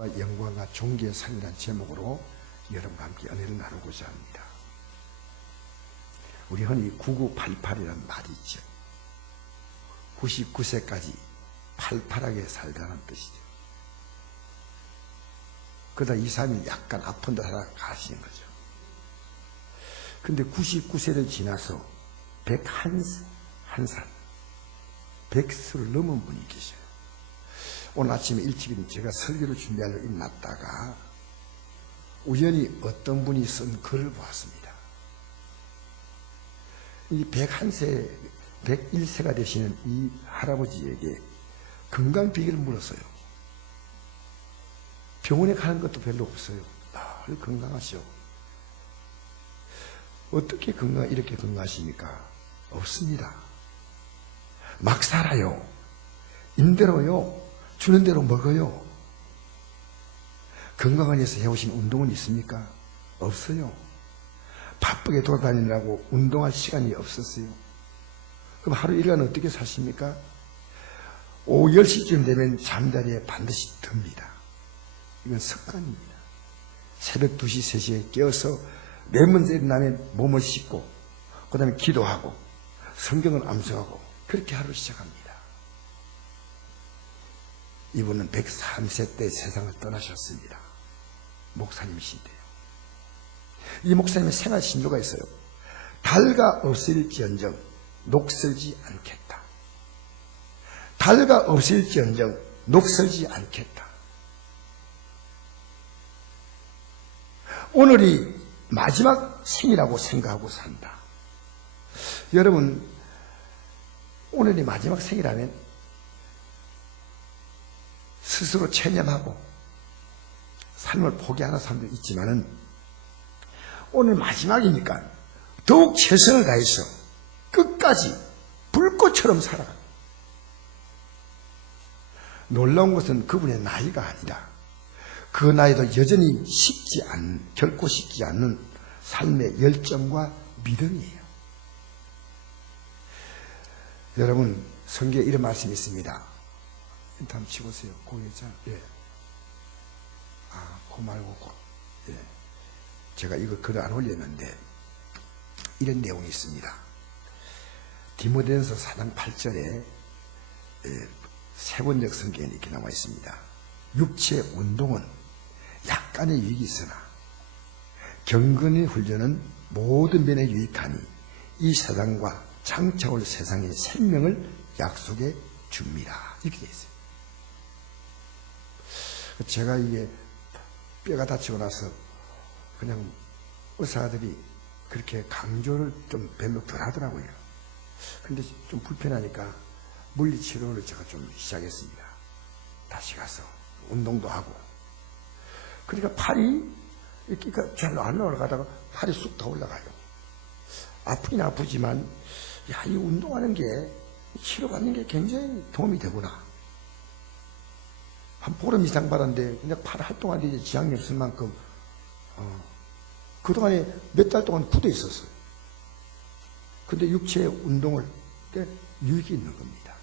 영광과 존귀의 산이라는 제목으로 여러분과 함께 은혜를 나누고자 합니다. 우리 흔히 9988이라는 말이 있죠. 99세까지 팔팔하게 살다는 뜻이죠. 그러다 2, 3일 약간 아픈 데 살아가시는 거죠. 근데 99세를 지나서 101살, 100수를 넘은 분이 계셔요. 오늘 아침에 일찍 제가 설교를 준비하려고 일어났다가 우연히 어떤 분이 쓴 글을 보았습니다. 이 101세, 101세가 되시는 이 할아버지에게 건강 비결을 물었어요. 병원에 가는 것도 별로 없어요. 늘 건강하시오. 어떻게 이렇게 건강하십니까? 없습니다. 막 살아요. 임대로요. 주는 대로 먹어요. 건강을 위해서 해오신 운동은 있습니까? 없어요. 바쁘게 돌아다니느라고 운동할 시간이 없었어요. 그럼 하루 일간 어떻게 사십니까? 오후 10시쯤 되면 잠자리에 반드시 듭니다. 이건 습관입니다. 새벽 2시, 3시에 깨어서 맨먼저 일어나면 몸을 씻고 그 다음에 기도하고 성경을 암송하고 그렇게 하루 시작합니다. 이분은 103세 때 세상을 떠나셨습니다. 목사님이신데요. 이 목사님의 생활 신조가 있어요. 달가 없을지언정 녹슬지 않겠다. 달가 없을지언정 녹슬지 않겠다. 오늘이 마지막 생이라고 생각하고 산다. 여러분, 오늘이 마지막 생이라면 스스로 체념하고 삶을 포기하는 사람도 있지만은 오늘 마지막이니까 더욱 최선을 다해서 끝까지 불꽃처럼 살아갑니다. 놀라운 것은 그분의 나이가 아니라 그 나이도 여전히 결코 식지 않는 삶의 열정과 믿음이에요. 여러분, 성경에 이런 말씀이 있습니다. 한번 치보세요. 고개자. 예. 고 말고 예. 제가 이거 글을 안 올렸는데 이런 내용이 있습니다. 디모데전서 4장 8절에 세번역 성경에 이렇게 나와 있습니다. 육체 운동은 약간의 유익이 있으나 경건의 훈련은 모든 면에 유익하니 이 세상과 장차올 세상의 생명을 약속해 줍니다. 이렇게 되어 있어요. 제가 이게 뼈가 다치고 나서 그냥 의사들이 그렇게 강조를 좀 별로 덜 하더라고요. 근데 좀 불편하니까 물리치료를 제가 좀 시작했습니다. 다시 가서 운동도 하고. 그러니까 팔이 이렇게 잘 안 올라가다가 팔이 쑥 더 올라가요. 아프긴 아프지만 이 운동하는 게 치료받는 게 굉장히 도움이 되구나. 한 보름 이상 받았는데 그냥 팔 활동하는데 이제 지장이 없을 만큼 그동안에 몇 달 동안 굳어 있었어요. 근데 육체 운동을 때 유익이 있는 겁니다.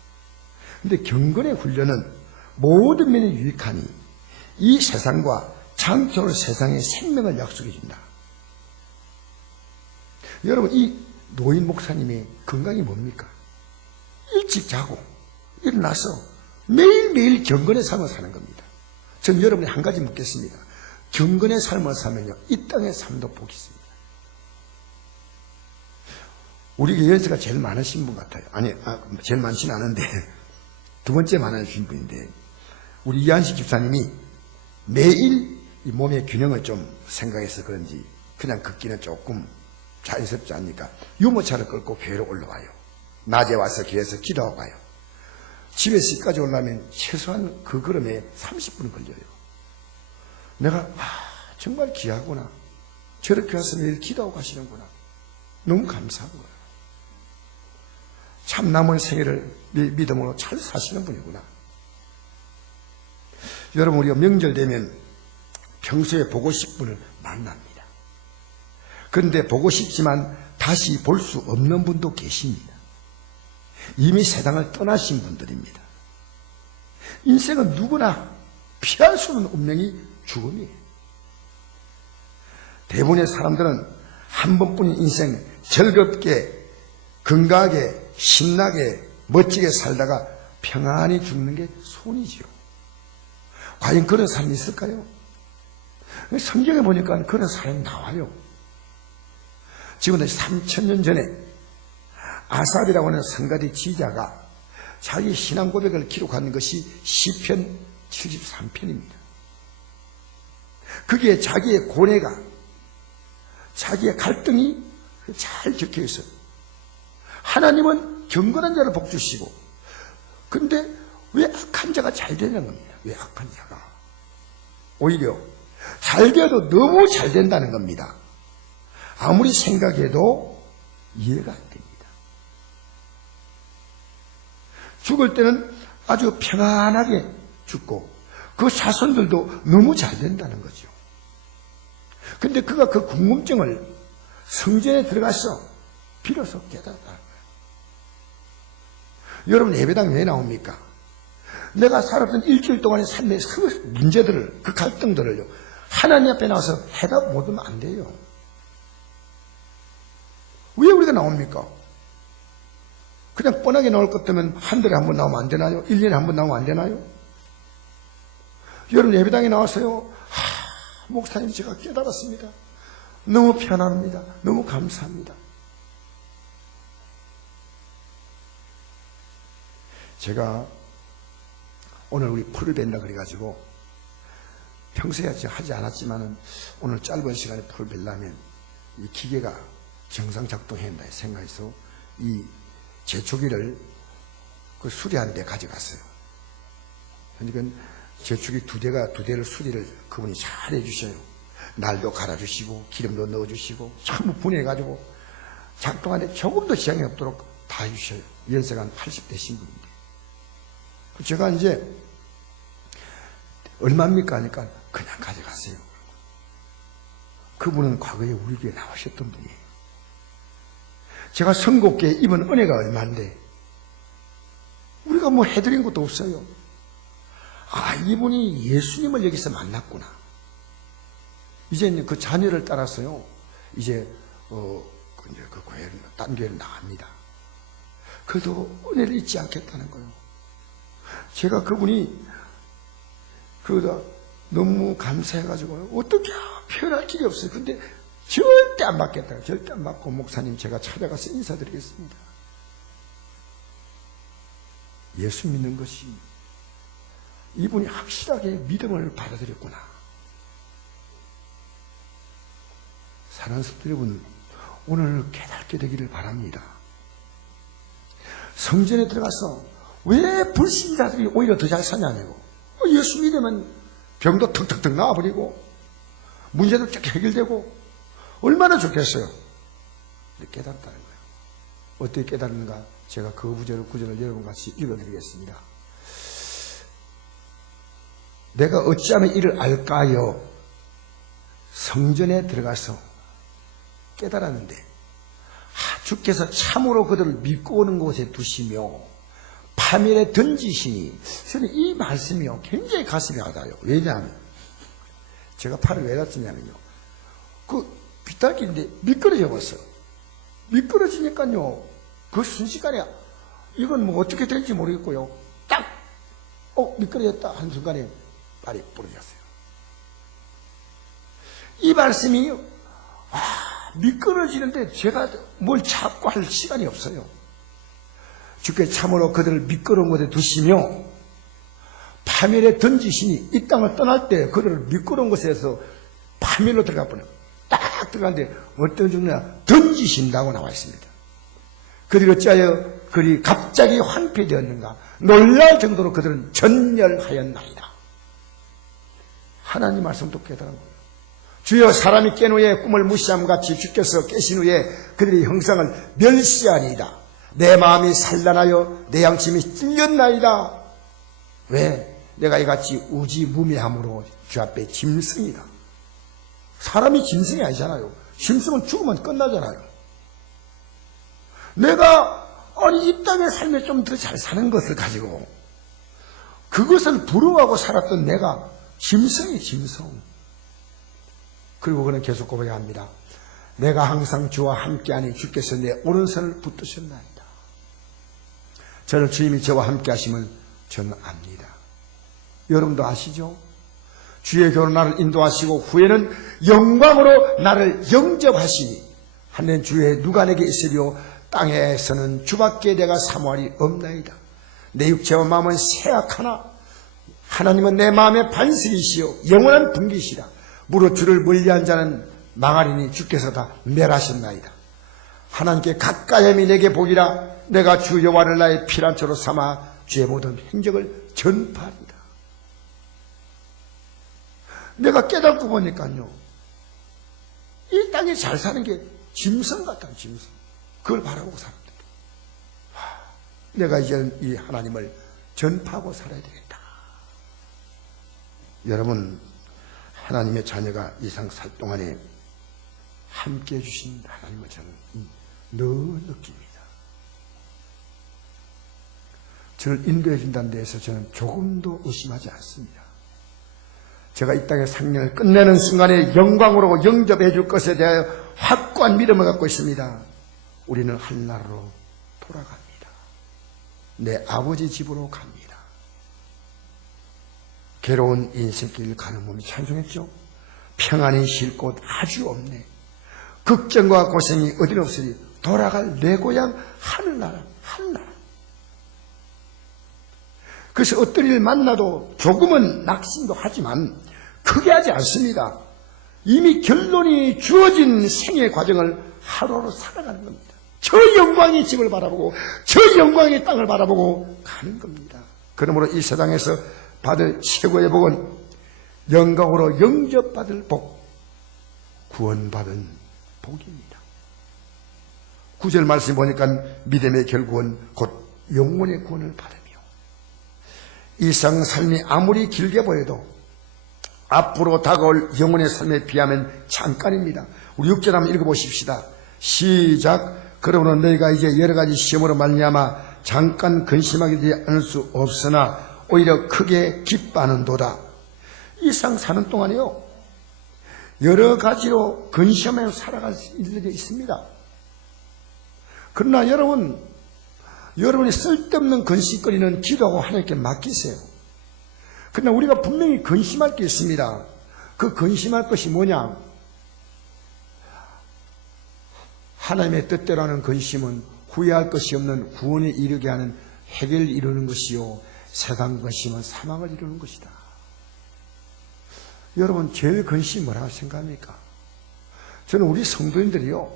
근데 경건의 훈련은 모든 면에 유익하니 이 세상과 장차올 세상의 생명을 약속해 준다. 여러분, 이 노인 목사님의 건강이 뭡니까? 일찍 자고 일어나서 매일매일 경건의 삶을 사는 겁니다. 전 여러분이 한 가지 묻겠습니다. 경건의 삶을 사면요, 이 땅의 삶도 복이 있습니다. 우리 연세가 제일 많으신 분 같아요. 아니, 제일 많지는 않은데 두 번째 많으신 분인데 우리 이한식 집사님이 매일 이 몸의 균형을 좀 생각해서 그런지 그냥 걷기는 조금 자연스럽지 않으니까 유모차를 끌고 교회로 올라와요. 낮에 와서 교회에서 기도하고 가요. 집에서 집까지 오려면 최소한 그 걸음에 30분 걸려요. 내가 정말 귀하구나. 저렇게 와서 매일 기도하고 가시는구나. 너무 감사한 거예요. 참 남은 생애를 믿음으로 잘 사시는 분이구나. 여러분, 우리가 명절 되면 평소에 보고 싶은 분을 만납니다. 그런데 보고 싶지만 다시 볼 수 없는 분도 계십니다. 이미 세상을 떠나신 분들입니다. 인생은 누구나 피할 수 없는 운명이 죽음이에요. 대부분의 사람들은 한 번뿐인 인생 즐겁게 건강하게 신나게 멋지게 살다가 평안히 죽는 게 소원이지요. 과연 그런 사람이 있을까요? 성경에 보니까 그런 사람이 나와요. 지금부터 3000년 전에 아삽이라고 하는 성가대 지자가 자기 신앙 고백을 기록한 것이 시편 73편입니다. 거기에 자기의 고뇌가, 자기의 갈등이 잘 적혀 있어요. 하나님은 경건한 자를 복주시고, 근데 왜 악한 자가 잘 되는 겁니다. 왜 악한 자가? 오히려 잘 되어도 너무 잘 된다는 겁니다. 아무리 생각해도 이해가 안 됩니다. 죽을 때는 아주 평안하게 죽고 그 자손들도 너무 잘 된다는 거죠. 근데 그가 그 궁금증을 성전에 들어가서 비로소 깨달았다는 거예요. 여러분, 예배당 왜 나옵니까? 내가 살았던 일주일 동안의 삶의 그 문제들을, 그 갈등들을요, 하나님 앞에 나와서 해답 못 하면 안 돼요. 왜 우리가 나옵니까? 그냥 뻔하게 나올 것 같으면 한 달에 한 번 나오면 안 되나요? 1년에 한 번 나오면 안 되나요? 여러분, 예배당에 나와서요, 목사님, 제가 깨달았습니다. 너무 편안합니다. 너무 감사합니다. 제가 오늘 우리 풀을 벤다 그래가지고 평소에 하지 않았지만은 오늘 짧은 시간에 풀을 벨려면 이 기계가 정상 작동해야 한다 생각해서 이 제초기를 그 수리한 데 가져갔어요. 그러니까 제초기 두 대를 수리를 그분이 잘 해주셔요. 날도 갈아주시고 기름도 넣어주시고 전부 분해해가지고 작동하는데 조금도 지장이 없도록 다 해주셔요. 연세가 한 80대신 분인데. 제가 이제 얼마입니까 하니까 그냥 가져갔어요. 그분은 과거에 우리 교회에 나오셨던 분이에요. 제가 선곡계에 입은 은혜가 얼마인데 우리가 뭐 해드린 것도 없어요. 아, 이분이 예수님을 여기서 만났구나. 이제 그 자녀를 따라서요, 이제 그 교회를, 딴 교회를 나갑니다. 그래도 은혜를 잊지 않겠다는 거예요. 제가 그분이 너무 감사해가지고 어떻게 표현할 길이 없어요. 근데 절대 안 받겠다. 절대 안 받고 목사님 제가 찾아가서 인사드리겠습니다. 예수 믿는 것이 이분이 확실하게 믿음을 받아들였구나. 사랑하는 성도 여러분, 오늘 깨닫게 되기를 바랍니다. 성전에 들어가서 왜 불신자들이 오히려 더 잘 사냐고. 예수 믿으면 병도 턱턱턱 나와버리고 문제도 쫙 해결되고 얼마나 좋겠어요. 깨닫다는 거예요. 어떻게 깨닫는가? 제가 그 구절을 여러분 같이 읽어드리겠습니다. 내가 어찌하면 이를 알까요? 성전에 들어가서 깨달았는데 주께서 참으로 그들을 믿고 오는 곳에 두시며 파멸에 던지시니, 저는 이 말씀이요 굉장히 가슴이 아파요. 왜냐하면 제가 팔을 왜 다쳤냐면요, 그 빗달길인데 미끄러져 버렸어요. 미끄러지니까요 그 순식간에 이건 뭐 어떻게 될지 모르겠고요, 딱 미끄러졌다 한 순간에 발이 부러졌어요. 이 말씀이 미끄러지는데 제가 뭘 잡고 할 시간이 없어요. 주께서 참으로 그들을 미끄러운 곳에 두시며 파멸에 던지시니, 이 땅을 떠날 때 그들을 미끄러운 곳에서 파멸로 들어가 버려요. 딱 들어가는데 어떤 중이냐, 던지신다고 나와 있습니다. 그들이 어찌하여 그들이 갑자기 황폐되었는가, 놀랄 정도로 그들은 전멸하였나이다. 하나님 말씀도 깨달은 거예요. 주여, 사람이 깬 후에 꿈을 무시함 같이 주께서 깨신 후에 그들의 형상을 멸시하니이다. 내 마음이 산란하여 내 양심이 찔렸나이다. 왜? 내가 이같이 우지무매함으로 주 앞에 짐승이다. 사람이 짐승이 아니잖아요. 짐승은 죽으면 끝나잖아요. 내가 이 땅의 삶에 좀 더 잘 사는 것을 가지고 그것을 부러워하고 살았던 내가 짐승이 짐승. 그리고 그는 계속 고백합니다. 내가 항상 주와 함께하니 주께서 내 오른손을 붙드셨나이다. 저는 주님이 저와 함께 하심을 저는 압니다. 여러분도 아시죠? 주의 교로 나를 인도하시고 후에는 영광으로 나를 영접하시니 하는 주의 누가 내게 있으리요 땅에서는 주밖에 내가 사모하리 없나이다. 내 육체와 마음은 쇠약하나 하나님은 내 마음의 반석이시요 영원한 분기시라. 무릇 주를 멀리한 자는 망하리니 주께서 다 멸하셨나이다. 하나님께 가까이함이 내게 복이라. 내가 주 여호와를 나의 피난처로 삼아 주의 모든 행적을 전파하리라. 내가 깨닫고 보니까요, 이 땅에 잘 사는 게 짐승 같다. 짐승. 그걸 바라보고 사람들. 내가 이제 이 하나님을 전파하고 살아야 되겠다. 여러분, 하나님의 자녀가 이 상 살 동안에 함께 해주신 하나님을 저는 늘 느낍니다. 저를 인도해 준다는 데에서 저는 조금도 의심하지 않습니다. 제가 이 땅의 상년을 끝내는 순간에 영광으로 영접해 줄 것에 대하여 확고한 믿음을 갖고 있습니다. 우리는 한나라로 돌아갑니다. 내 아버지 집으로 갑니다. 괴로운 인생길 가는 몸이 찬송했죠. 평안이 쉴 곳 아주 없네. 걱정과 고생이 어디 없으니 돌아갈 내 고향 하늘나라, 하늘나라. 그래서 어떤 일을 만나도 조금은 낙심도 하지만 크게 하지 않습니다. 이미 결론이 주어진 생의 과정을 하루하루 살아가는 겁니다. 저 영광의 집을 바라보고 저 영광의 땅을 바라보고 가는 겁니다. 그러므로 이 세상에서 받을 최고의 복은 영광으로 영접받을 복, 구원받은 복입니다. 9절 말씀 보니까 믿음의 결국은 곧 영혼의 구원을 받으며 이 상 삶이 아무리 길게 보여도 앞으로 다가올 영혼의 삶에 비하면 잠깐입니다. 우리 6절 한번 읽어보십시다. 시작. 그러므로 너희가 이제 여러 가지 시험으로 말미암아 잠깐 근심하게 되지 않을 수 없으나 오히려 크게 기뻐하는도다. 이 상 사는 동안에요, 여러 가지로 근심하며 살아갈 일들이 있습니다. 그러나 여러분이 쓸데없는 근심거리는 기도하고 하나님께 맡기세요. 그러나 우리가 분명히 근심할 게 있습니다. 그 근심할 것이 뭐냐? 하나님의 뜻대로 하는 근심은 후회할 것이 없는 구원에 이르게 하는 해결을 이루는 것이요, 세상 근심은 사망을 이루는 것이다. 여러분, 제일 근심이 뭐라고 생각합니까? 저는 우리 성도인들이요,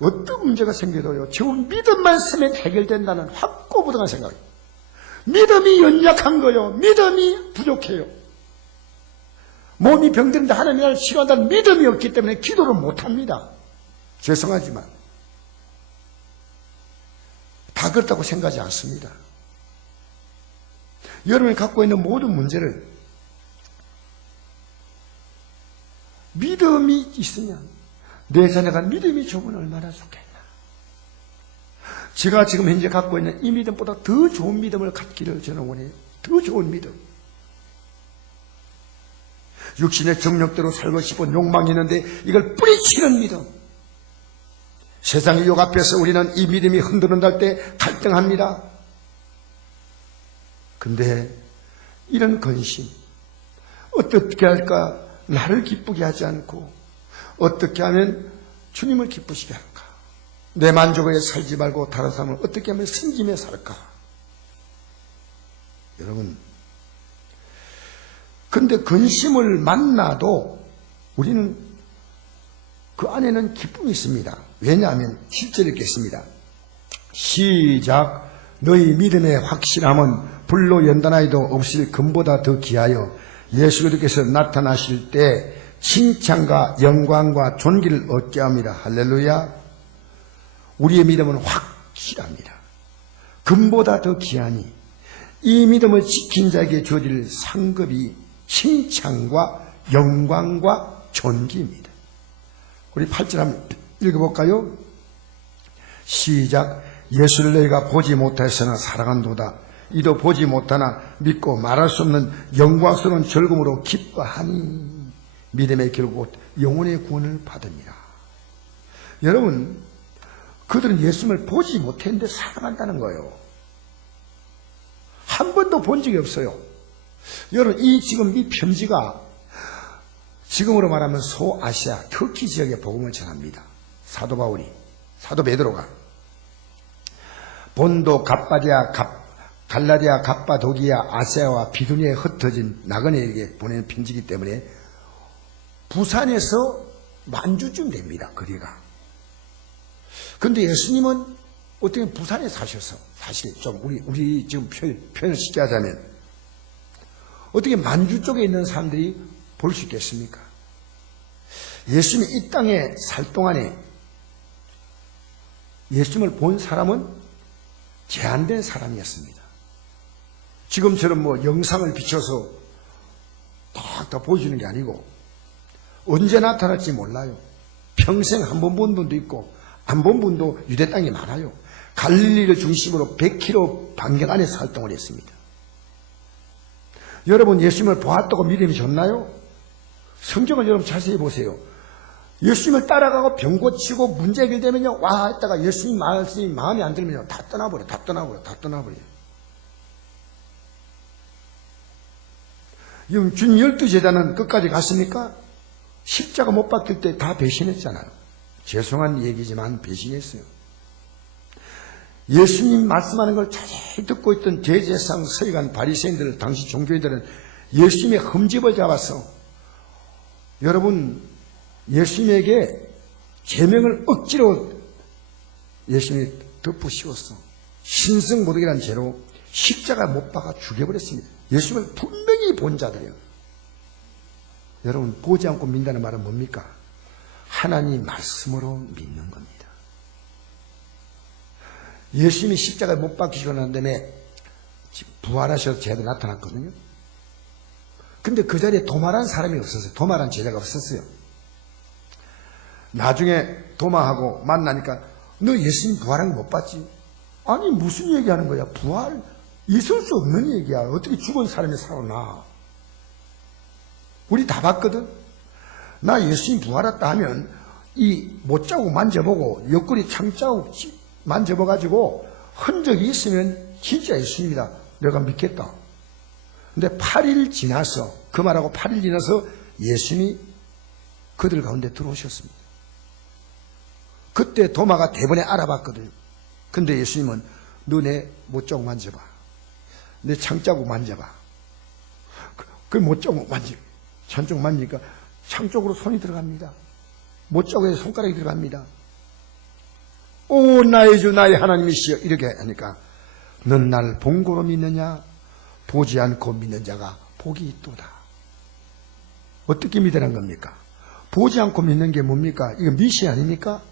어떤 문제가 생겨도요, 저 믿음만 쓰면 해결된다는 확고부동한 생각이에요. 믿음이 연약한 거요, 믿음이 부족해요. 몸이 병드는데 하나님이 나를 치료한다는 믿음이 없기 때문에 기도를 못합니다. 죄송하지만 다 그렇다고 생각하지 않습니다. 여러분이 갖고 있는 모든 문제를 믿음이 있으면, 내 자녀가 믿음이 좋으면 얼마나 좋겠나. 제가 지금 현재 갖고 있는 이 믿음보다 더 좋은 믿음을 갖기를 저는 원해요. 더 좋은 믿음. 육신의 정력대로 살고 싶은 욕망이 있는데 이걸 뿌리치는 믿음. 세상의 욕 앞에서 우리는 이 믿음이 흔들린다 때 갈등합니다. 근데 이런 근심, 어떻게 할까? 나를 기쁘게 하지 않고 어떻게 하면 주님을 기쁘시게 할까? 내 만족에 살지 말고 다른 사람을 어떻게 하면 섬기며 살까? 여러분, 근데 근심을 만나도 우리는 그 안에는 기쁨이 있습니다. 왜냐하면 7절 읽겠습니다. 시작. 너희 믿음의 확실함은 불로 연단하여도 없을 금보다 더 귀하여 예수 그리스도께서 나타나실 때 칭찬과 영광과 존귀를 얻게 합니다. 할렐루야. 우리의 믿음은 확실합니다. 금보다 더 귀하니 이 믿음을 지킨 자에게 주어질 상급이 칭찬과 영광과 존귀입니다. 우리 8절 한번 읽어볼까요? 시작. 예수를 너희가 보지 못하였으나 사랑한도다. 이도 보지 못하나 믿고 말할 수 없는 영광스러운 즐거움으로 기뻐하니 믿음의 결국 영혼의 구원을 받으니라. 여러분, 그들은 예수님을 보지 못했는데 사랑한다는 거예요. 한 번도 본 적이 없어요. 여러분, 지금 이 편지가 지금으로 말하면 소아시아, 터키 지역의 복음을 전합니다. 사도 바울이, 사도 베드로가 본도, 갈라디아, 갑바도기아, 아시아와 비두니아에 흩어진 나그네에게 보내는 편지이기 때문에 부산에서 만주쯤 됩니다, 거리가. 그런데 예수님은 어떻게 부산에 사셔서, 사실 좀 우리 지금 표현을 쉽게 하자면 어떻게 만주 쪽에 있는 사람들이 볼 수 있겠습니까? 예수님이 이 땅에 살 동안에 예수님을 본 사람은 제한된 사람이었습니다. 지금처럼 뭐 영상을 비춰서 다 보여주는 게 아니고 언제 나타날지 몰라요. 평생 한 번 본 분도 있고 안 본 분도 유대 땅에 많아요. 갈릴리를 중심으로 100km 반경 안에서 활동을 했습니다. 여러분, 예수님을 보았다고 믿음이 좋나요? 성경을 여러분 자세히 보세요. 예수님을 따라가고 병 고치고 문제 해결되면요, 와 했다가 예수님 말씀이 마음에 안 들면요, 다 떠나버려. 준 12제자는 끝까지 갔습니까? 십자가 못 박힐 때 다 배신했잖아요. 죄송한 얘기지만 배신했어요. 예수님 말씀하는 걸 자세히 듣고 있던 대제사장, 서기관, 바리새인들, 당시 종교인들은 예수님의 흠집을 잡아서 여러분, 예수님에게 제명을 억지로 예수님이 덮으시웠어. 신성모독이라는 죄로 십자가 못 박아 죽여버렸습니다. 예수님을 분명히 본 자들이에요. 여러분, 보지 않고 믿는다는 말은 뭡니까? 하나님 말씀으로 믿는 겁니다. 예수님이 십자가에 못 박히시고 난 다음에 부활하셔서 제도 나타났거든요. 근데 그 자리에 도마란 사람이 없었어요. 도마란 제자가 없었어요. 나중에 도마하고 만나니까 너 예수님 부활한 거 못 봤지? 아니 무슨 얘기하는 거야? 부활 있을 수 없는 얘기야. 어떻게 죽은 사람이 살아나? 우리 다 봤거든. 나 예수님 부활했다 하면 이 못자국 만져보고 옆구리 창자국 만져봐가지고 흔적이 있으면 진짜 예수님이다. 내가 믿겠다. 근데 8일 지나서, 그 말하고 8일 지나서 예수님이 그들 가운데 들어오셨습니다. 그때 도마가 대번에 알아봤거든요. 근데 예수님은 너 내 못자국 만져봐. 내 창자국 만져봐. 그 못자국 창자국 만지니까 창 쪽으로 손이 들어갑니다. 못자국에 손가락이 들어갑니다. 오 나의 주 나의 하나님이시여 이렇게 하니까 넌 날 본 거로 믿느냐? 보지 않고 믿는 자가 복이 있도다. 어떻게 믿으라는 겁니까? 보지 않고 믿는 게 뭡니까? 이거 미시 아닙니까?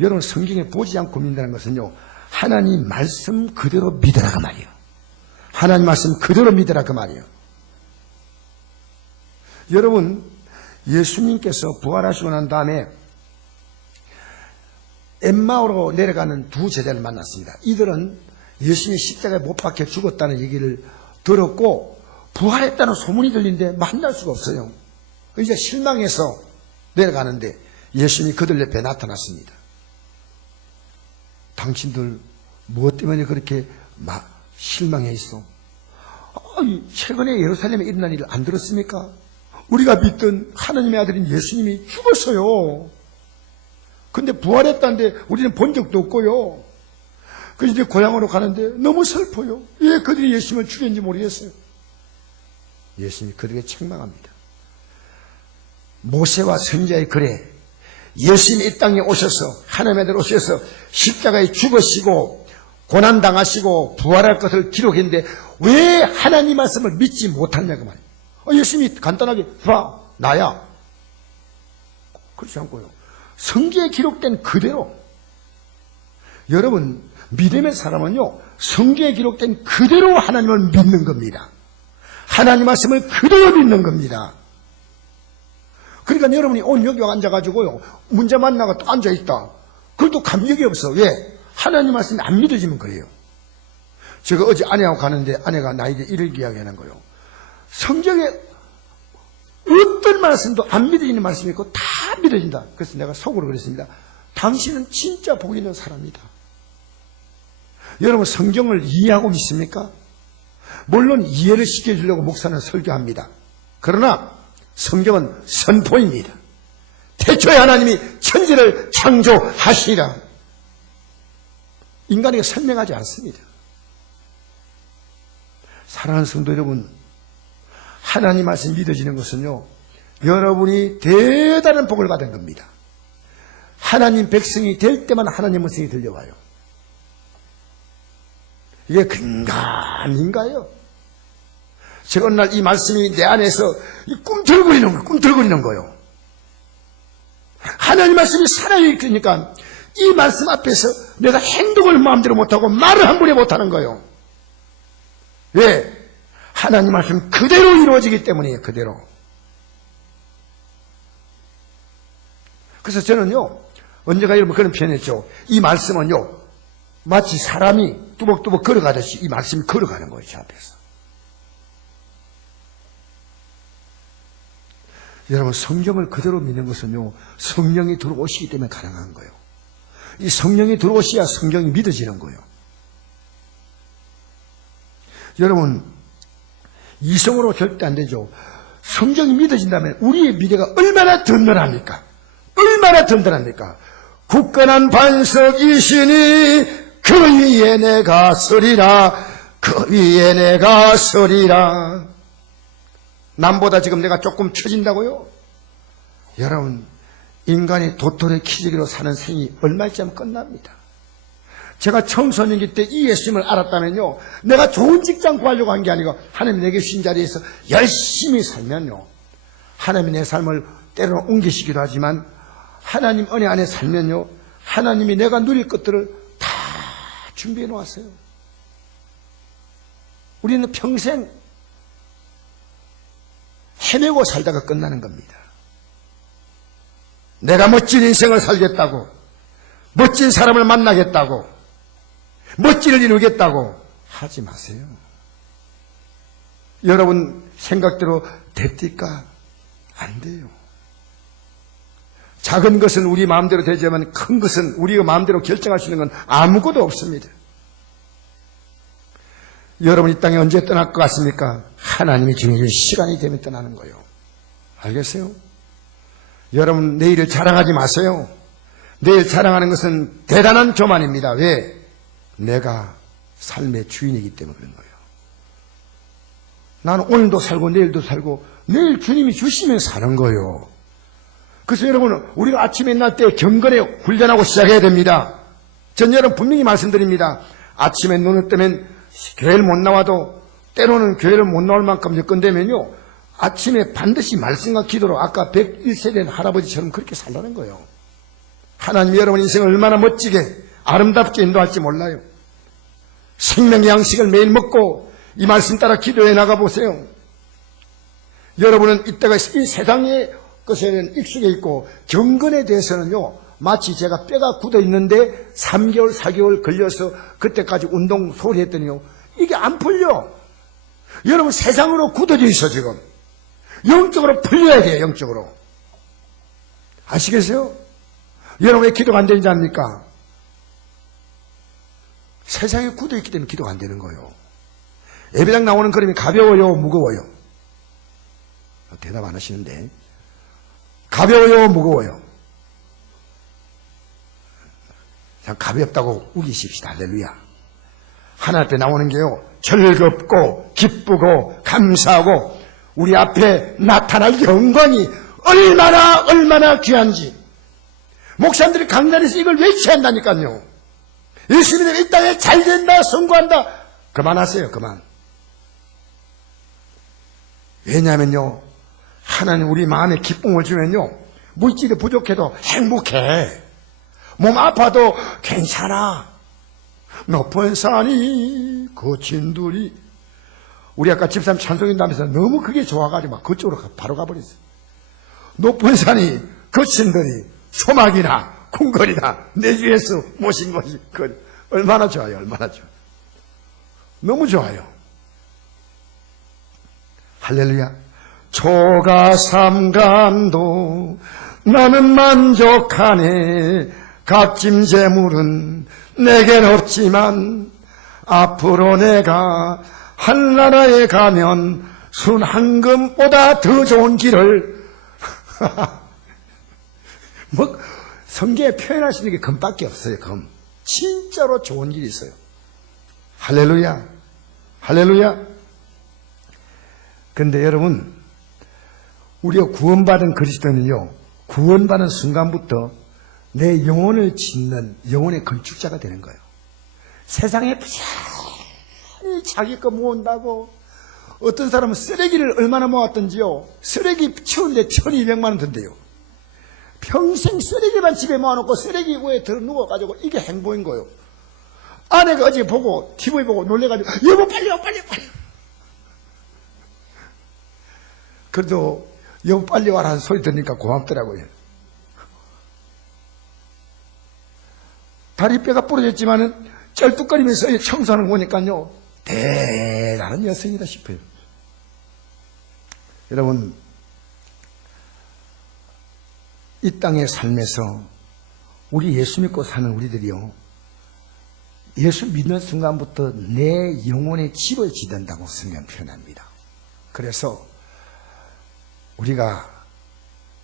여러분 성경에 보지 않고 믿는다는 것은요, 하나님 말씀 그대로 믿으라 그 말이에요. 하나님 말씀 그대로 믿으라 그 말이에요. 여러분, 예수님께서 부활하시고 난 다음에 엠마오로 내려가는 두 제자를 만났습니다. 이들은 예수님이 십자가에 못 박혀 죽었다는 얘기를 들었고 부활했다는 소문이 들리는데 만날 수가 없어요. 이제 실망해서 내려가는데 예수님이 그들 옆에 나타났습니다. 당신들 무엇 때문에 그렇게 실망해 있어? 최근에 예루살렘에 일어난 일을 안 들었습니까? 우리가 믿던 하나님의 아들인 예수님이 죽었어요. 근데 부활했다는데 우리는 본 적도 없고요. 그래서 이제 고향으로 가는데 너무 슬퍼요. 왜 그들이 예수님을 죽였는지 모르겠어요. 예수님이 그들에게 책망합니다. 모세와 선지자의 글에 예수님이 이 땅에 오셔서 하나님의 아들 오셔서 십자가에 죽으시고 고난당하시고 부활할 것을 기록했는데 왜 하나님 말씀을 믿지 못하냐고 말이에요. 예수님이 간단하게 봐 나야. 그렇지 않고요. 성경에 기록된 그대로. 여러분 믿음의 사람은요 성경에 기록된 그대로 하나님을 믿는 겁니다. 하나님 말씀을 그대로 믿는 겁니다. 그러니까 여러분이 오늘 여기 앉아가지고요 문제 만나고 또 앉아있다. 그래도 감격이 없어. 왜? 하나님 말씀이 안 믿어지면 그래요. 제가 어제 아내하고 가는데 아내가 나에게 이를 이야기하는 거예요. 성경에 어떤 말씀도 안 믿어지는 말씀이 있고 다 믿어진다. 그래서 내가 속으로 그랬습니다. 당신은 진짜 복 있는 사람이다. 여러분 성경을 이해하고 있습니까? 물론 이해를 시켜주려고 목사는 설교합니다. 그러나 성경은 선포입니다. 태초에 하나님이 천지를 창조하시라. 인간에게 설명하지 않습니다. 사랑하는 성도 여러분, 하나님 말씀이 믿어지는 것은요, 여러분이 대단한 복을 받은 겁니다. 하나님 백성이 될 때만 하나님 음성이 들려와요. 이게 근간인가요? 제가 어느 날 이 말씀이 내 안에서 꿈틀거리는 거예요. 하나님 말씀이 살아있으니까 이 말씀 앞에서 내가 행동을 마음대로 못하고 말을 한 번에 못하는 거예요. 왜? 하나님 말씀 그대로 이루어지기 때문이에요. 그대로. 그래서 저는요, 언제가 여러분 그런 표현했죠. 이 말씀은요, 마치 사람이 뚜벅뚜벅 걸어가듯이 이 말씀이 걸어가는 거예요. 제 앞에서. 여러분 성경을 그대로 믿는 것은요, 성령이 들어오시기 때문에 가능한 거예요. 이 성령이 들어오셔야 성경이 믿어지는 거예요. 여러분 이성으로 절대 안 되죠. 성경이 믿어진다면 우리의 미래가 얼마나 든든합니까? 얼마나 든든합니까? 굳건한 반석이시니 그 위에 내가 서리라. 그 위에 내가 서리라. 남보다 지금 내가 조금 처진다고요? 여러분 인간이 도토리 키재기로 사는 생이 얼마 있자면 끝납니다. 제가 청소년기 때 이 예수님을 알았다면요, 내가 좋은 직장 구하려고 한 게 아니고 하나님이 내게 주신 자리에서 열심히 살면요, 하나님이 내 삶을 때로는 옮기시기도 하지만 하나님 은혜 안에 살면요, 하나님이 내가 누릴 것들을 다 준비해 놓았어요. 우리는 평생 헤매고 살다가 끝나는 겁니다. 내가 멋진 인생을 살겠다고, 멋진 사람을 만나겠다고, 멋진 일을 이루겠다고 하지 마세요. 여러분 생각대로 됩니까? 안 돼요. 작은 것은 우리 마음대로 되지만 큰 것은 우리가 마음대로 결정할 수 있는 건 아무것도 없습니다. 여러분 이 땅에 언제 떠날 것 같습니까? 하나님이 정해준 시간이 되면 떠나는 거예요. 알겠어요? 여러분 내일을 자랑하지 마세요. 내일 자랑하는 것은 대단한 교만입니다. 왜? 내가 삶의 주인이기 때문에 그런 거예요. 나는 오늘도 살고 내일도 살고 내일 주님이 주시면 사는 거예요. 그래서 여러분 우리가 아침에 일어날 때 경건에 훈련하고 시작해야 됩니다. 전 여러분 분명히 말씀드립니다. 아침에 눈을 뜨면 교회를 못 나와도 때로는 교회를 못 나올 만큼 여건되면요, 아침에 반드시 말씀과 기도로 아까 101세된 할아버지처럼 그렇게 살라는 거예요. 하나님이 여러분 인생을 얼마나 멋지게 아름답게 인도할지 몰라요. 생명의 양식을 매일 먹고 이 말씀 따라 기도해 나가보세요. 여러분은 이때가 이 세상의 것에는 익숙해 있고 경건에 대해서는요, 마치 제가 뼈가 굳어 있는데 3개월 4개월 걸려서 그때까지 운동 소홀히 했더니요, 이게 안 풀려. 여러분 세상으로 굳어져 있어. 지금 영적으로 풀려야 돼요. 영적으로. 아시겠어요? 여러분 왜 기도가 안 되는지 압니까? 세상에 굳어 있기 때문에 기도가 안 되는 거예요. 예배당 나오는 걸음이 가벼워요, 무거워요? 대답 안 하시는데. 가벼워요, 무거워요? 그냥 가볍다고 우기십시다. 할렐루야. 하나님 앞에 나오는 게요, 즐겁고 기쁘고 감사하고 우리 앞에 나타날 영광이 얼마나 귀한지. 목사님들이 강단에서 이걸 외쳐야 한다니까요. 예수님이 이 땅에 잘된다, 성공한다. 그만하세요, 그만. 왜냐하면요, 하나님 우리 마음에 기쁨을 주면요, 물질이 부족해도 행복해. 몸 아파도 괜찮아. 높은 산이 거친 둘이. 우리 아까 집사님 찬송인다면서 너무 그게 좋아가지고 막 그쪽으로 바로 가버렸어요. 높은 산이 거친 들이 초막이나 궁궐이나 내 주에서 모신 것이 얼마나 좋아요. 얼마나 좋아요. 너무 좋아요. 할렐루야. 초가 삼간도 나는 만족하네. 값진 재물은 내겐 없지만 앞으로 내가 한나라에 가면 순한금보다 더 좋은 길을 뭐 성경에 표현할 수 있는 게 금밖에 없어요. 금. 진짜로 좋은 길이 있어요. 할렐루야. 할렐루야. 근데 여러분, 우리가 구원받은 그리스도는요, 구원받은 순간부터 내 영혼을 짓는 영혼의 건축자가 되는 거예요. 세상에 부지런히 자기 거 모은다고, 어떤 사람은 쓰레기를 얼마나 모았던지요, 쓰레기 치우는데 1200만 원 든대요. 평생 쓰레기만 집에 모아놓고 쓰레기 위에 들어 누워가지고 이게 행복인 거예요. 아내가 어제 보고 TV 보고 놀래가지고 여보 빨리 와 빨리 빨리. 그래도 여보 빨리 와라는 소리 들으니까 고맙더라고요. 다리뼈가 부러졌지만은 쩔뚝거리면서 청소하는 거 보니까요, 대단한 여성이다 싶어요. 여러분, 이 땅의 삶에서 우리 예수 믿고 사는 우리들이요, 예수 믿는 순간부터 내 영혼의 집을 짓는다고 성경 표현합니다. 그래서 우리가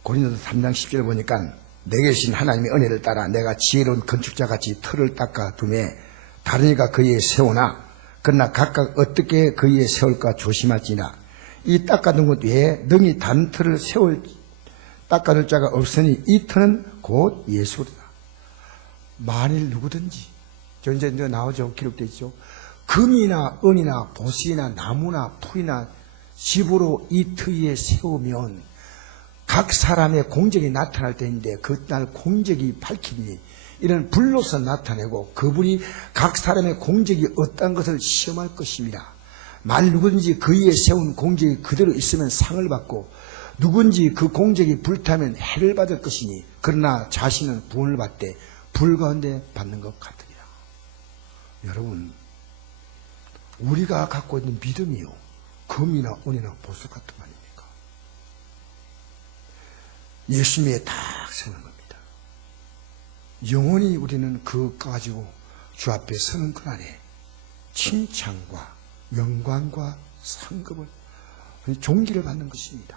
고린도서 3장 10절 보니까 내게 주신 하나님의 은혜를 따라 내가 지혜로운 건축자같이 틀을 닦아 두매 다른 이가 그 위에 세우나 그러나 각각 어떻게 그 위에 세울까 조심할지나 이 닦아둔 것 외에 능히 다른 틀을 닦아둘 자가 없으니 이 틀은 곧 예수리다. 만일 누구든지 저 이제 나오죠. 기록되어 있죠. 금이나 은이나 보석이나 나무나 풀이나 집으로 이 트 위에 세우면 각 사람의 공적이 나타날 때인데 그날 공적이 밝히니 이런 불로서 나타내고 그분이 각 사람의 공적이 어떤 것을 시험할 것입니다. 만일 누구든지 그 위에 세운 공적이 그대로 있으면 상을 받고 누군지 그 공적이 불타면 해를 받을 것이니 그러나 자신은 구원을 받되 불 가운데 받는 것 같으리라. 여러분, 우리가 갖고 있는 믿음이요, 금이나 은이나 보석 같은 거 아닙니까? 예수님에 딱 서는 겁니다. 영원히 우리는 그것 가지고 주 앞에 서는 그날에 칭찬과 영광과 상급을, 존귀를 받는 것입니다.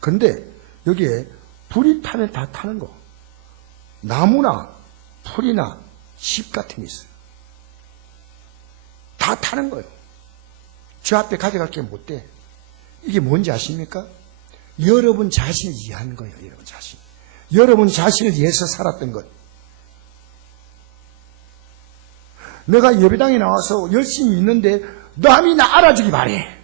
그런데 여기에 불이 타면 다 타는 거, 나무나 풀이나 집 같은 게 있어요. 다 타는 거예요. 주 앞에 가져갈 게 못 돼. 이게 뭔지 아십니까? 여러분 자신을 이해하는 거예요. 여러분 자신. 여러분 자신을 위해서 살았던 것. 내가 예배당에 나와서 열심히 있는데 남이 나 알아주기 바래.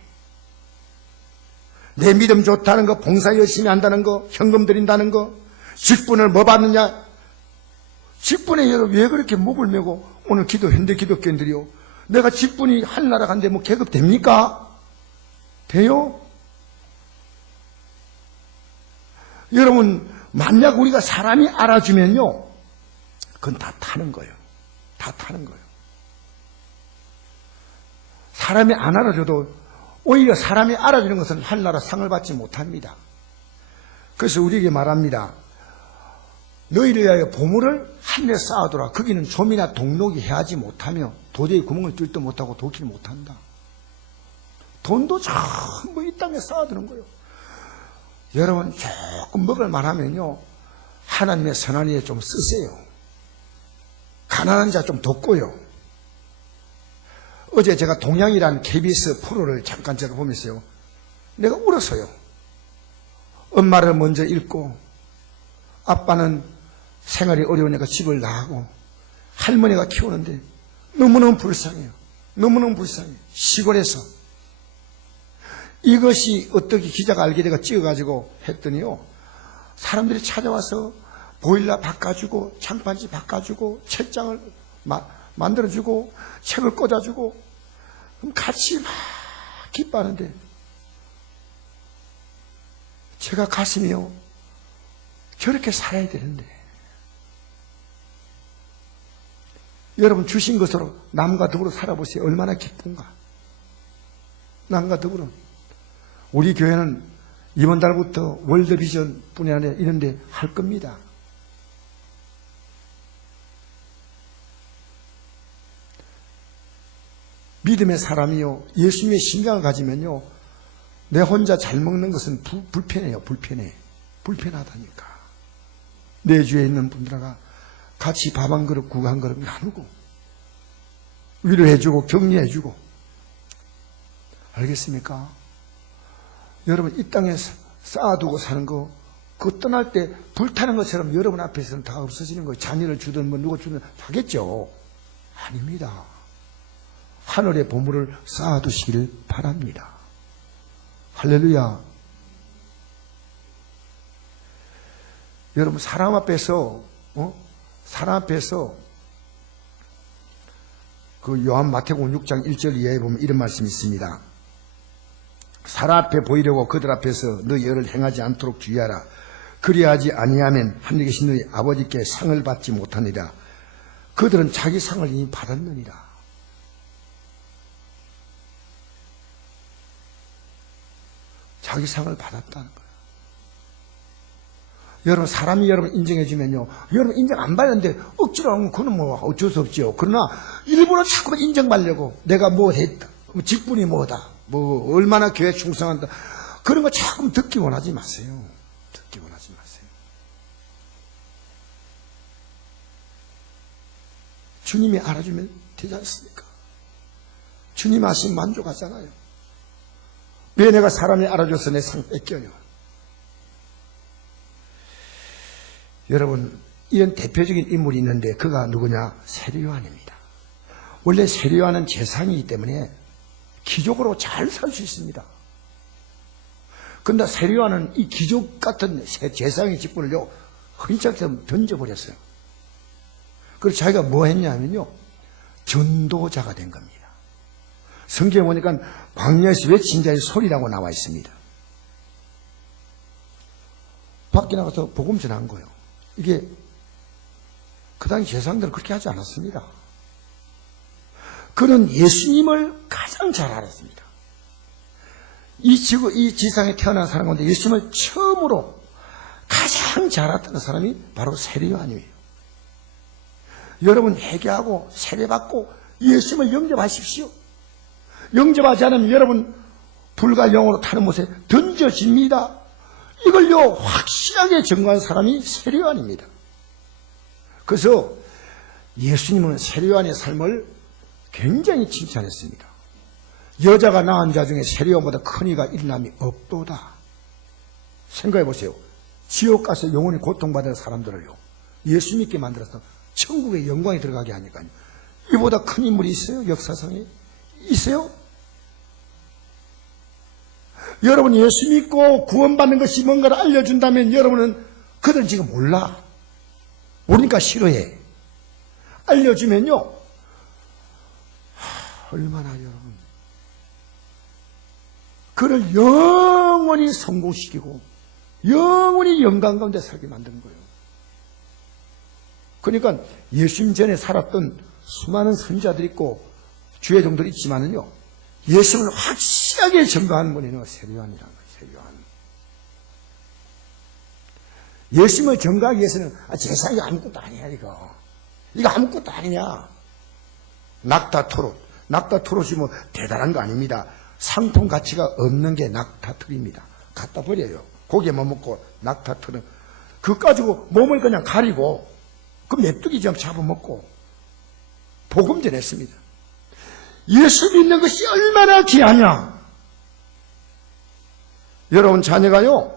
내 믿음 좋다는 거, 봉사 열심히 한다는 거, 현금 드린다는 거, 직분을 뭐 받느냐? 직분에 왜 그렇게 목을 메고 오늘 기도했는데 기독교인들이요, 내가 직분이 하늘나라 간데 뭐 계급 됩니까? 돼요? 여러분, 만약 우리가 사람이 알아주면요, 그건 다 타는 거예요. 다 타는 거예요. 사람이 안 알아줘도 오히려 사람이 알아주는 것은 하늘나라 상을 받지 못합니다. 그래서 우리에게 말합니다. 너희를 위하여 보물을 하늘에 쌓아두라. 거기는 좀이나 동록이 해하지 못하며 도저히 구멍을 뚫도 못하고 도끼를 못한다. 돈도 전부 이 땅에 쌓아두는 거예요. 여러분, 조금 먹을 만하면요, 하나님의 선한 일에 좀 쓰세요. 가난한 자 좀 돕고요. 어제 제가 동양이라는 KBS 프로를 잠깐 제가 보면서요, 내가 울었어요. 엄마를 먼저 잃고 아빠는 생활이 어려우니까 집을 나가고 할머니가 키우는데 너무너무 불쌍해요. 너무너무 불쌍해요. 시골에서. 이것이 어떻게 기자가 알게 돼가 찍어가지고 했더니요, 사람들이 찾아와서 보일러 바꿔주고 장판지 바꿔주고 책장을 만들어주고 책을 꽂아주고, 그럼 같이 막 기뻐하는데 제가 가슴이요, 저렇게 살아야 되는데 여러분 주신 것으로 남과 더불어 살아보세요. 얼마나 기쁜가. 남과 더불어. 우리 교회는 이번 달부터 월드비전 뿐이 아니라 이런 데 할 겁니다. 믿음의 사람이요, 예수님의 심장을 가지면요, 내 혼자 잘 먹는 것은 불편해요. 불편하다니까. 내 주위에 있는 분들과 같이 밥 한 그릇, 국 한 그릇 나누고 위로해주고 격려해주고. 알겠습니까? 여러분 이 땅에 쌓아두고 사는 거, 그거 떠날 때 불타는 것처럼 여러분 앞에서는 다 없어지는 거예요. 자녀를 주든 뭐 누가 주든 하겠죠. 아닙니다. 하늘의 보물을 쌓아두시기를 바랍니다. 할렐루야. 여러분 사람 앞에서 그 요한 마태복음 6장 1절 이하에 보면 이런 말씀이 있습니다. 사람 앞에 보이려고 그들 앞에서 너희 열을 행하지 않도록 주의하라. 그리하지 아니하면 하늘에 계신 너희 아버지께 상을 받지 못하니라. 그들은 자기 상을 이미 받았느니라. 자기 상을 받았다는 거예요. 여러분 사람이 여러분 인정해주면요, 여러분 인정 안 받는데 억지로 하면 그건 뭐 어쩔 수 없죠. 그러나 일부러 자꾸만 인정받려고 내가 뭐 했다, 직분이 뭐다, 뭐 얼마나 교회 충성한다, 그런 거 자꾸 듣기 원하지 마세요. 듣기 원하지 마세요. 주님이 알아주면 되지 않습니까? 주님 아시면 만족하잖아요. 왜 내가 사람이 알아줘서 내 상 뺏겨요? 여러분 이런 대표적인 인물이 있는데 그가 누구냐? 세례요한입니다. 원래 세례요한은 재상이기 때문에 기족으로 잘 살 수 있습니다. 그런데 세례요한은 이 기족 같은 재상의 직분을요 흔적처럼 던져버렸어요. 그래서 자기가 뭐 했냐면요, 전도자가 된 겁니다. 성경에 보니까 광야에서 외친 자의 소리라고 나와 있습니다. 밖에 나가서 복음 전한 거예요. 이게 그 당시 재상들은 그렇게 하지 않았습니다. 그는 예수님을 가장 잘 알았습니다. 이 지상에 태어난 사람 가운데 예수님을 처음으로 가장 잘 알았던 사람이 바로 세례요한이에요. 여러분 회개하고 세례받고 예수님을 영접하십시오. 영접하지 않으면 여러분 불과 영으로 타는 못에 던져집니다. 이걸요 확실하게 증거한 사람이 세례요한입니다. 그래서 예수님은 세례요한의 삶을 굉장히 칭찬했습니다. 여자가 낳은 자 중에 세례요한보다 큰 이가 일어남이 없도다. 생각해 보세요. 지옥 가서 영원히 고통받을 사람들을요 예수 믿게 만들어서 천국의 영광에 들어가게 하니까요, 이보다 큰 인물이 있어요? 역사상에 있어요? 여러분 예수 믿고 구원받는 것이 뭔가를 알려준다면 여러분은 그들은 지금 몰라. 모르니까 싫어해. 알려주면요 얼마나 여러분 그를 영원히 성공시키고 영원히 영광 가운데 살게 만드는 거예요. 그러니까 예수님 전에 살았던 수많은 선지자들이 있고 주의 종들이 있지만은요, 예수님을 확실하게 증거하는 분이 세례요한이라는 거예요. 세례요한. 예수님을 증거하기 위해서는 세상이 아무것도 아니야. 이거 아무것도 아니냐. 낙타토롯이 뭐 대단한 거 아닙니다. 상품 가치가 없는 게 낙타털입니다. 갖다 버려요. 고기만 먹고 낙타털은 그거 가지고 몸을 그냥 가리고 그 메뚜기 좀 잡아먹고 복음 전했습니다. 예수 믿는 것이 얼마나 귀하냐. 여러분 자녀가요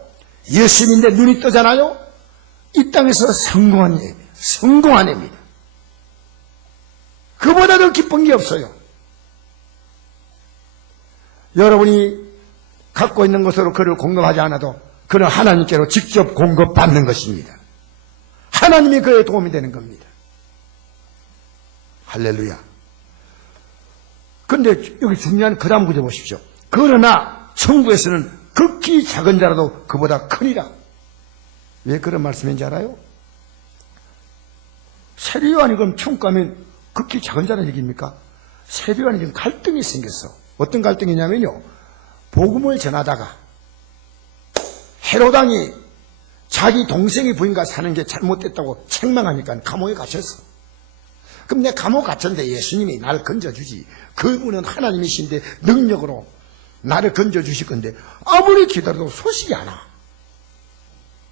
예수 믿는데 눈이 뜨잖아요. 이 땅에서 성공한 예입니다. 성공한 예입니다. 그보다 더 기쁜 게 없어요. 여러분이 갖고 있는 것으로 그를 공급하지 않아도 그는 하나님께로 직접 공급받는 것입니다. 하나님이 그에 도움이 되는 겁니다. 할렐루야. 그런데 여기 중요한 그 다음 구절 보십시오. 그러나 천국에서는 극히 작은 자라도 그보다 크니라. 왜 그런 말씀인지 알아요? 세례요한이 그럼 천국 가면 극히 작은 자는 얘기입니까? 세례요한이 지금 갈등이 생겼어. 어떤 갈등이냐면요, 복음을 전하다가 헤로당이 자기 동생의 부인과 사는 게 잘못됐다고 책망하니까 감옥에 갇혔어. 그럼 내 감옥 갇혔는데 예수님이 나를 건져주지. 그분은 하나님이신데 능력으로 나를 건져주실 건데 아무리 기다려도 소식이 안 와.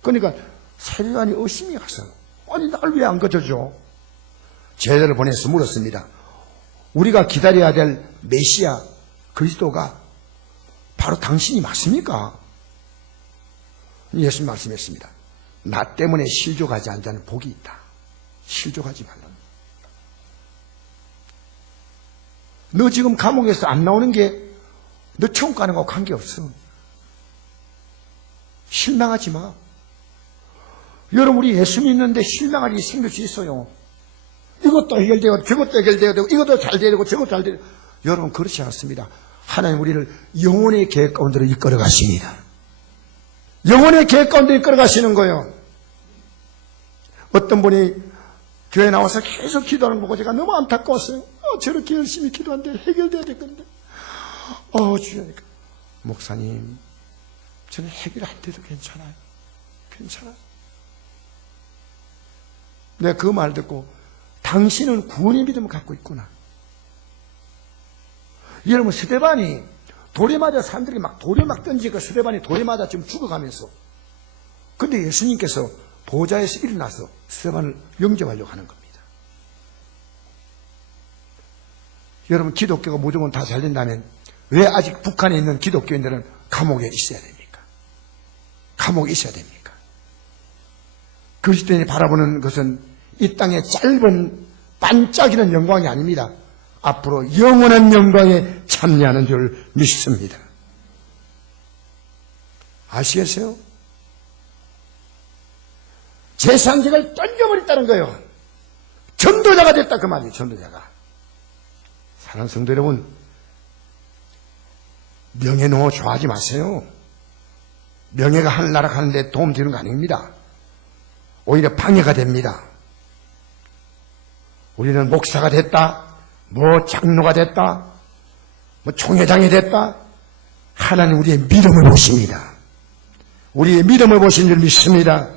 그러니까 세례요한이 의심이 갔어. 아니, 나를 왜 안 건져줘? 제자를 보내서 물었습니다. 우리가 기다려야 될 메시아 그리스도가 바로 당신이 맞습니까? 예수님 말씀했습니다. 나 때문에 실족하지 않는 자는 복이 있다. 실족하지 말라. 너 지금 감옥에서 안 나오는 게 너 천국 가는 거하고 관계없어. 실망하지 마. 여러분, 우리 예수 믿는데 실망할 일이 생길 수 있어요. 이것도 해결되고 저것도 해결되고 이것도 잘 되고 저것도 잘 되고. 여러분, 그렇지 않습니다. 하나님 우리를 영혼의 계획 가운데로 이끌어 가십니다. 영혼의 계획 가운데 이끌어 가시는 거예요. 어떤 분이 교회 나와서 계속 기도하는 거 보고 제가 너무 안타까웠어요. 저렇게 열심히 기도하는데 해결돼야 될 건데. 주여, 목사님, 저는 해결 안 돼도 괜찮아요. 괜찮아요. 내가 그 말 듣고 당신은 구원의 믿음을 갖고 있구나. 여러분, 스데반이 돌에 맞아 사람들이 막 돌에 막 던지고 스데반이 돌에 맞아 지금 죽어가면서, 근데 예수님께서 보좌에서 일어나서 스데반을 영접하려고 하는 겁니다. 여러분, 기독교가 무조건 다 잘 된다면 왜 아직 북한에 있는 기독교인들은 감옥에 있어야 됩니까? 감옥에 있어야 됩니까? 그리스도인이 바라보는 것은 이 땅의 짧은 반짝이는 영광이 아닙니다. 앞으로 영원한 영광에 참여하는 줄 믿습니다. 아시겠어요? 제상직을 던져버렸다는 거예요. 전도자가 됐다, 그 말이에요. 전도자가. 사랑하는 성도 여러분, 명예 너무 좋아하지 마세요. 명예가 하늘나라 가는데 도움 되는 거 아닙니다. 오히려 방해가 됩니다. 우리는 목사가 됐다, 뭐 장로가 됐다, 뭐 총회장이 됐다. 하나님 우리의 믿음을 보십니다. 우리의 믿음을 보신 줄 믿습니다.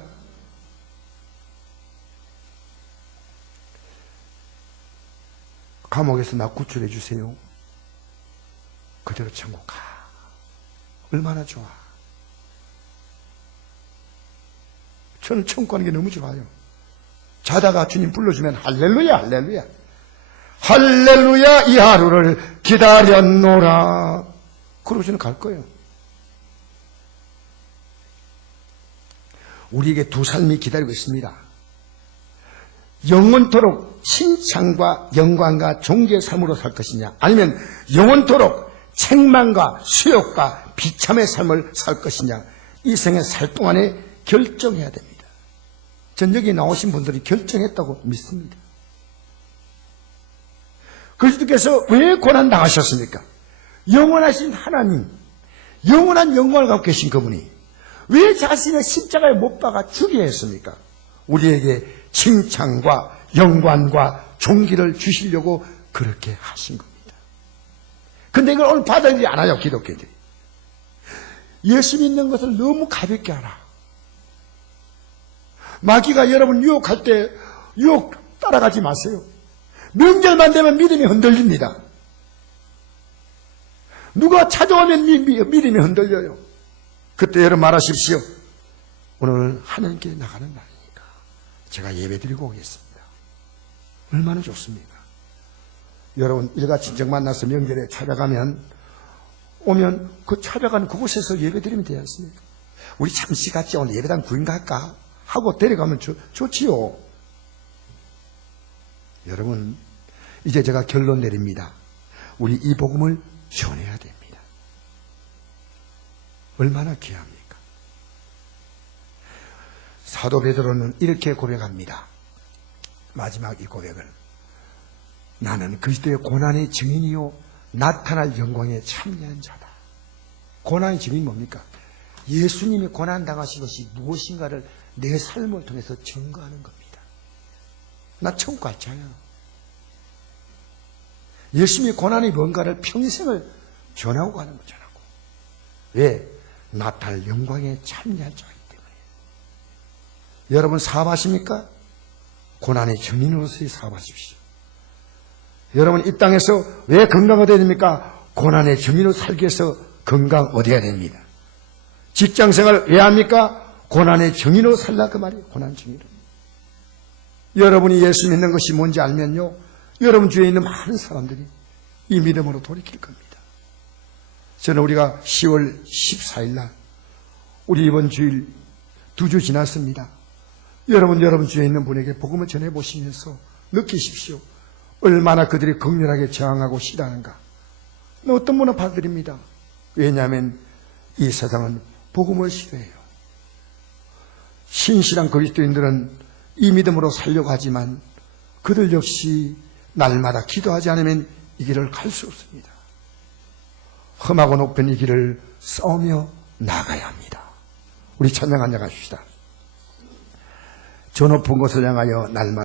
감옥에서 나 구출해 주세요. 그대로 천국 가. 얼마나 좋아. 저는 천국 가는 게 너무 좋아요. 자다가 주님 불러주면 할렐루야, 할렐루야. 할렐루야, 이 하루를 기다렸노라. 그러고 저는 갈 거예요. 우리에게 두 삶이 기다리고 있습니다. 영원토록 칭찬과 영광과 존귀의 삶으로 살 것이냐, 아니면 영원토록 책망과 수욕과 비참의 삶을 살 것이냐, 이 생에 살 동안에 결정해야 됩니다. 전 여기 나오신 분들이 결정했다고 믿습니다. 그리스도께서 왜 고난당하셨습니까? 영원하신 하나님, 영원한 영광을 갖고 계신 그분이 왜 자신의 십자가에 못 박아 죽여야 했습니까? 우리에게 칭찬과 영광과 존귀를 주시려고 그렇게 하신 겁니다. 근데 이걸 오늘 받아들이지 않아요, 기독교인들이. 예수 믿는 것을 너무 가볍게 알아. 마귀가 여러분 유혹할 때 유혹 따라가지 마세요. 명절만 되면 믿음이 흔들립니다. 누가 찾아오면 믿음이 흔들려요. 그때 여러분 말하십시오. 오늘 하나님께 나가는 날이니까 제가 예배드리고 오겠습니다. 얼마나 좋습니까? 여러분 일가 친척 만나서 명절에 찾아가면 오면 그 찾아가는 그곳에서 예배드리면 되지 않습니까? 우리 잠시 같이 오늘 예배당 구인 갈까? 하고 데려가면 좋지요. 여러분 이제 제가 결론 내립니다. 우리 이 복음을 전해야 됩니다. 얼마나 귀합니까? 사도 베드로는 이렇게 고백합니다. 마지막 이 고백을. 나는 그리스도의 고난의 증인이요 나타날 영광에 참여한 자다. 고난의 증인이 뭡니까? 예수님이 고난당하신 것이 무엇인가를 내 삶을 통해서 증거하는 겁니다. 나 천국 갈 자야. 열심히 고난이 뭔가를 평생을 전하고 가는 거잖아요. 왜? 나타날 영광에 참여할 자이기 때문에. 여러분 사업하십니까? 고난의 증인으로서의 사업하십시오. 여러분 이 땅에서 왜 건강 얻어야 됩니까? 고난의 증인으로 살기 위해서 건강 얻어야 됩니다. 직장생활 왜 합니까? 고난의 증인으로 살라 그 말이에요. 고난 증인으로. 여러분이 예수 믿는 것이 뭔지 알면요, 여러분 주위에 있는 많은 사람들이 이 믿음으로 돌이킬 겁니다. 저는 우리가 10월 14일 날 우리 이번 주일 2주 지났습니다. 여러분 주위에 있는 분에게 복음을 전해보시면서 느끼십시오. 얼마나 그들이 극렬하게 저항하고 싫어하는가. 어떤 분은 받아들입니다. 왜냐하면 이 세상은 복음을 싫어해요. 신실한 그리스도인들은 이 믿음으로 살려고 하지만 그들 역시 날마다 기도하지 않으면 이 길을 갈 수 없습니다. 험하고 높은 이 길을 싸우며 나가야 합니다. 우리 찬양 앉아 가십시다. 저 높은 곳을 향하여 날마다